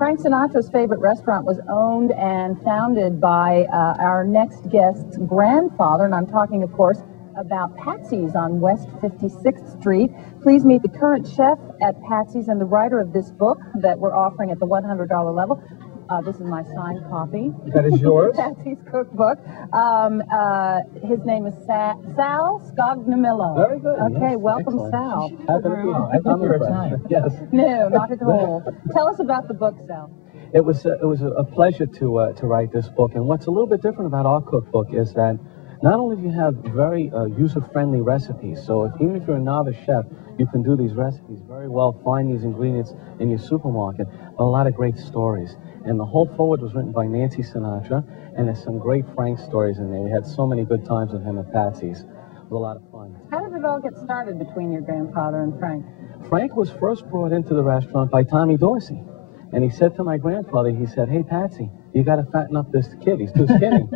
Frank Sinatra's favorite restaurant was owned and founded by our next guest's grandfather, and I'm talking, of course, about Patsy's on West 56th Street. Please meet the current chef at Patsy's and the writer of this book that we're offering at the $100 level. This is my signed copy. That is yours? Patsy's Cookbook. His name is Sal Scognamillo. Very good. Okay, yes, welcome, excellent. Sal. Happy to be here. I think you're Italian. Yes. No, not at all. Tell us about the book, Sal. It was a pleasure to write this book, and what's a little bit different about our cookbook is that not only do you have very user-friendly recipes, so even if you're a novice chef, you can do these recipes very well, find these ingredients in your supermarket, but a lot of great stories. And the whole forward was written by Nancy Sinatra, and there's some great Frank stories in there. We had so many good times with him at Patsy's. It was a lot of fun. How did it all get started between your grandfather and Frank? Frank was first brought into the restaurant by Tommy Dorsey. And he said to my grandfather, he said, "Hey, Patsy, you got to fatten up this kid. He's too skinny."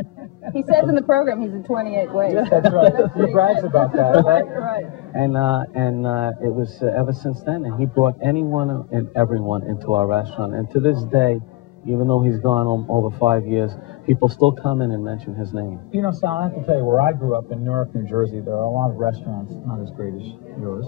He says in the program he's in 28 ways. Yes, that's right. He brags about that, right? Right. And it was ever since then, and he brought anyone and everyone into our restaurant. And to this day, even though he's gone over 5 years, people still come in and mention his name. You know, Sal, I have to tell you, where I grew up in Newark, New Jersey, there are a lot of restaurants, not as great as yours.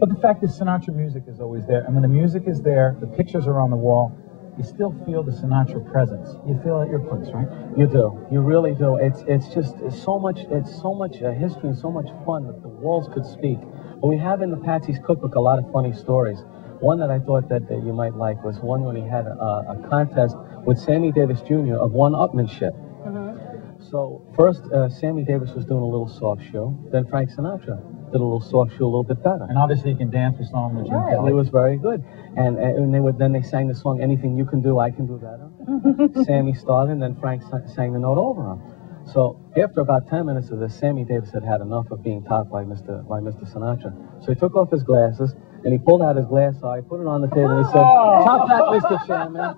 But the fact is, Sinatra music is always there. And when the music is there, the pictures are on the wall, you still feel the Sinatra presence. You feel it at your place, right? You do. You really do. It's so much history and so much fun that the walls could speak. But we have in the Patsy's Cookbook a lot of funny stories. One that I thought that you might like was one when he had a contest with Sammy Davis Jr. of one-upmanship. So first, Sammy Davis was doing a little soft shoe. Then Frank Sinatra did a little soft shoe a little bit better. And obviously you can dance with song with Jim Kelly. It was very good. And then they sang the song, "Anything You Can Do, I Can Do Better." Sammy started, and then Frank sang the note over him. So after about 10 minutes of this, Sammy Davis had had enough of being topped by Mr. Sinatra. So he took off his glasses, and he pulled out his glass eye, put it on the table, and he said, "Top that, Mr. Chairman."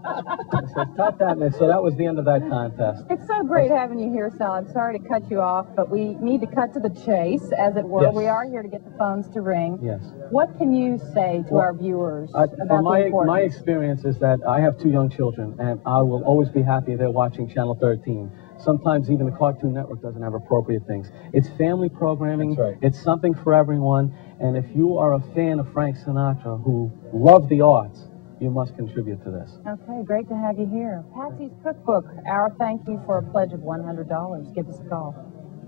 He said, "Top that, Mr." So that was the end of that contest. It's so great having you here, Sal. I'm sorry to cut you off, but we need to cut to the chase, as it were. Yes. We are here to get the phones to ring. Yes. What can you say to our viewers about the importance? My experience is that I have 2 young children, and I will always be happy they're watching Channel 13. Sometimes even the Cartoon Network doesn't have appropriate things. It's family programming. That's right. It's something for everyone. And if you are a fan of Frank Sinatra who loved the arts, you must contribute to this. Okay, great to have you here. Patsy's Cookbook, our thank you for a pledge of $100. Give us a call.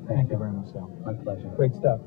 Thank you very much, Sal. My pleasure. Great stuff.